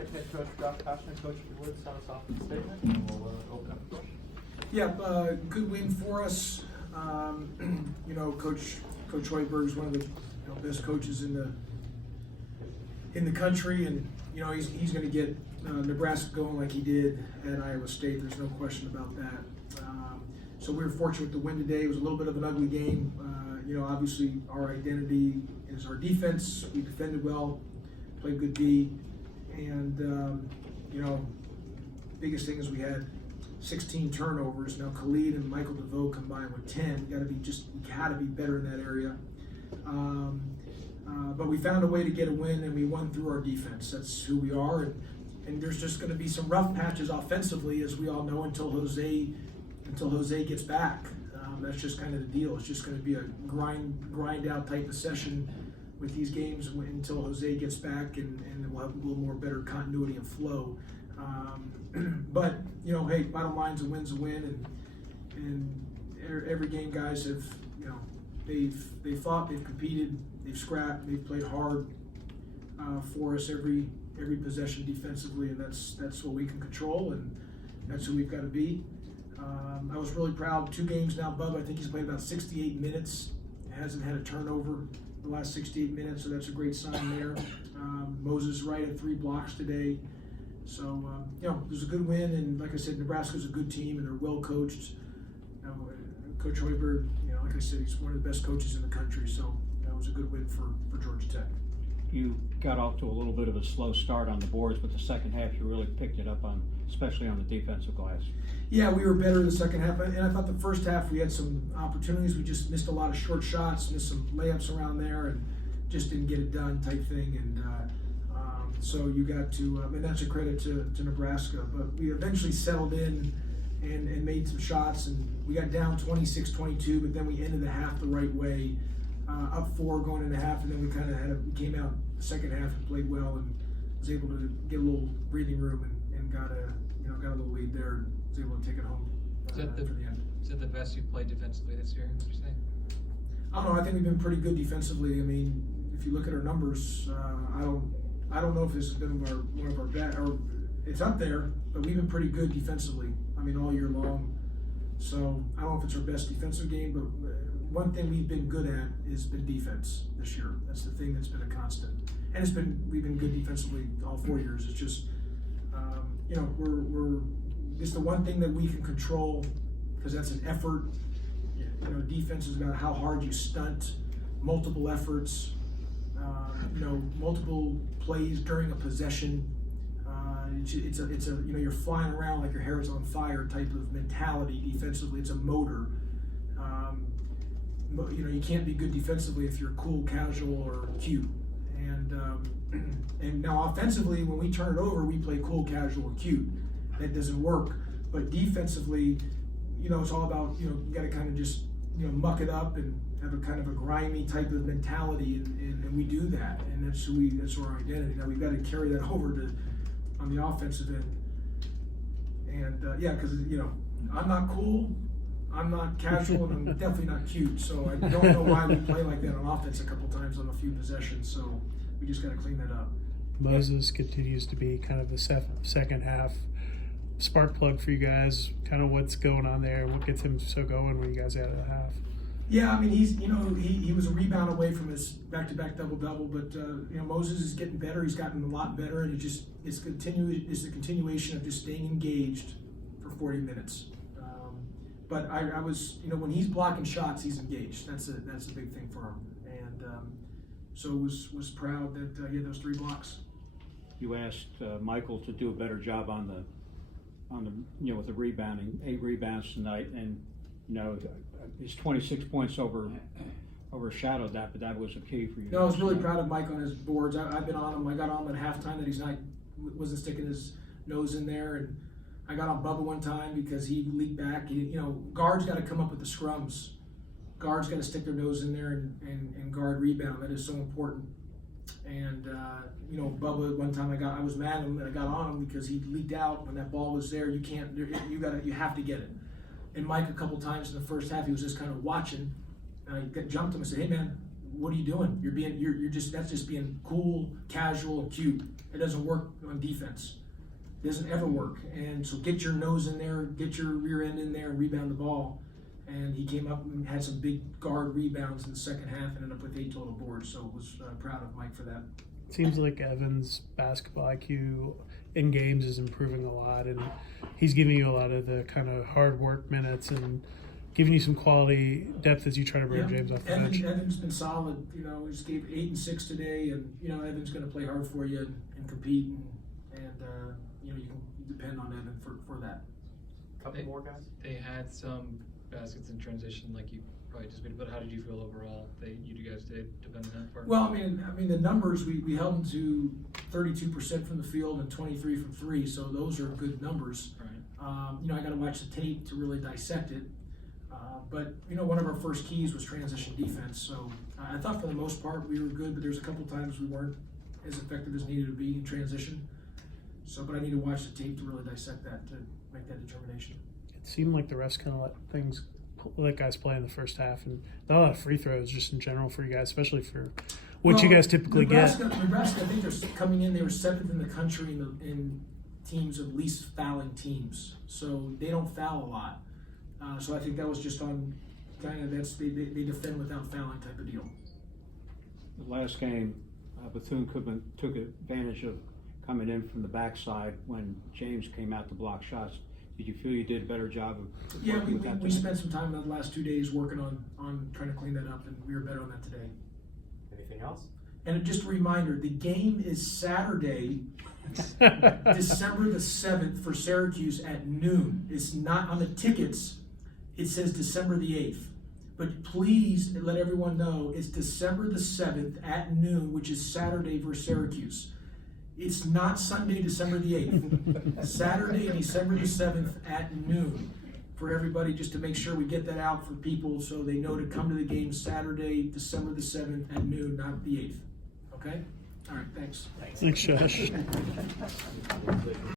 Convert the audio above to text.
Tech head coach Josh Pastner. Coach, if you would, start us off with a statement, and we'll open up the question. Yeah, good win for us. You know, Coach Hoiberg is one of the best coaches in the country, and you know he's going to get Nebraska going like he did at Iowa State. There's no question about that. So we were fortunate with the win today. It was a little bit of an ugly game. You know, obviously our identity is our defense. We defended well, played good D, and you know, biggest thing is we had 16 turnovers. Now Khalid and Michael DeVoe combined with 10. We gotta be better in that area. But we found a way to get a win, and we won through our defense. That's who we are, and there's just going to be some rough patches offensively, as we all know, until Jose gets back. That's just kind of the deal. It's just going to be a grind out type of session with these games until Jose gets back, and we'll have a little more better continuity and flow. But you know, hey, bottom line's a win's a win, and every game guys have, you know, they've fought, they've competed, they've scrapped, they've played hard for us every possession defensively, and that's what we can control, and that's who we've got to be. I was really proud. 2 games now, Bub. I think he's played about 68 minutes. Hasn't had a turnover the last 68 minutes, so that's a great sign there. Moses right at 3 blocks today. So you know, it was a good win, and like I said, Nebraska's a good team, and they're well coached. You know, Coach Hoiberg, you know, like I said, he's one of the best coaches in the country. So that was a good win for Georgia Tech. You got off to a little bit of a slow start on the boards, but the second half you really picked it up on, especially on the defensive glass. Yeah, we were better in the second half, and I thought the first half we had some opportunities. We just missed a lot of short shots, missed some layups around there, and just didn't get it done type thing. And so you got to, and that's a credit to Nebraska. But we eventually settled in and made some shots, and we got down 26-22, but then we ended the half the right way, up 4 going into half, and then we kind of we came out the second half and played well, and was able to get a little breathing room and got a little lead there, and was able to take it home for the end. Is it the best you've played defensively this year, would you say? I don't know. I think we've been pretty good defensively. I mean, if you look at our numbers, I don't know if this has been one of our best, or it's up there, but we've been pretty good defensively. I mean, all year long. So I don't know if it's our best defensive game, but one thing we've been good at has been defense this year. That's the thing that's been a constant, and we've been good defensively all 4 years. It's just you know, it's the one thing that we can control, because that's an effort. You know, defense is about how hard you stunt, multiple efforts, you know, multiple plays during a possession. It's a you know, you're flying around like your hair is on fire type of mentality defensively. It's a motor. You know, you can't be good defensively if you're cool, casual, or cute. And now offensively, when we turn it over, we play cool, casual, and cute. That doesn't work. But defensively, you know, it's all about, you know, you got to kind of just, you know, muck it up and have a kind of a grimy type of mentality, and we do that, and that's our identity. Now we've got to carry that over to on the offensive end. And yeah, because you know, I'm not cool, I'm not casual, and I'm definitely not cute. So I don't know why we play like that on offense a couple times on a few possessions. So we just got to clean that up. Moses continues to be kind of the second half spark plug for you guys. Kind of what's going on there, what gets him so going when you guys are out of the half? Yeah, I mean, he was a rebound away from his back-to-back double-double, but you know, Moses is getting better. He's gotten a lot better, and it's the continuation of just staying engaged for 40 minutes. But I was, you know, when he's blocking shots, he's engaged. That's a big thing for him, and so was proud that he had those 3 blocks. You asked Michael to do a better job on the you know, with the rebounding, 8 rebounds tonight, and you know, his 26 points overshadowed that, but that was a key for you. No, I was really proud of Mike on his boards. I've been on him. I got on him at halftime that wasn't sticking his nose in there, and I got on Bubba one time because he leaked back. You know, guards got to come up with the scrums. Guards got to stick their nose in there and guard rebound. That is so important. And you know, Bubba one time I was mad at him, and I got on him because he leaked out when that ball was there. You have to get it. And Mike, a couple times in the first half, he was just kind of watching, and I jumped him and said, "Hey man, what are you doing? That's just being cool, casual, and cute. It doesn't work on defense. It doesn't ever work. And so get your nose in there, get your rear end in there, and rebound the ball. And he came up and had some big guard rebounds in the second half and ended up with 8 total boards. So was proud of Mike for that. Seems like Evan's basketball IQ in games is improving a lot, and he's giving you a lot of the kind of hard work minutes and giving you some quality depth as you try to bring James off the bench. Evan's been solid. You know, he just gave 8 and 6 today, and you know Evan's going to play hard for you and compete, and you know you can depend on Evan for that. Couple more guys. They had some baskets in transition, like you probably anticipated, but how did you feel overall? You guys did defend that part? Well, I mean the numbers we held them to 32% from the field and 23 from 3, so those are good numbers. Right. You know, I got to watch the tape to really dissect it. But you know, one of our first keys was transition defense. So I thought for the most part we were good, but there's a couple times we weren't as effective as needed to be in transition. So, but I need to watch the tape to really dissect that to make that determination. It seemed like the refs kind of let guys play in the first half, and not a lot of free throws just in general for you guys, especially for what you guys typically Nebraska, get. Nebraska, I think they're coming in. They were 7th in the country in teams of least fouling teams, so they don't foul a lot. So I think that was just on kind of they defend without fouling type of deal. The last game, Bethune-Cookman took advantage of coming in from the backside when James came out to block shots. Did you feel you did a better job of working with that? We spent some time in the last 2 days working on trying to clean that up, and we were better on that today. Anything else? And just a reminder, the game is Saturday, December the 7th for Syracuse at noon. It's not on the tickets. It says December the 8th. But please let everyone know it's December the 7th at noon, which is Saturday for Syracuse. It's not Sunday, December the 8th. Saturday, December the 7th at noon. For everybody, just to make sure we get that out for people so they know to come to the game Saturday, December the 7th at noon, not the 8th. Okay? All right, thanks. Thanks, Josh.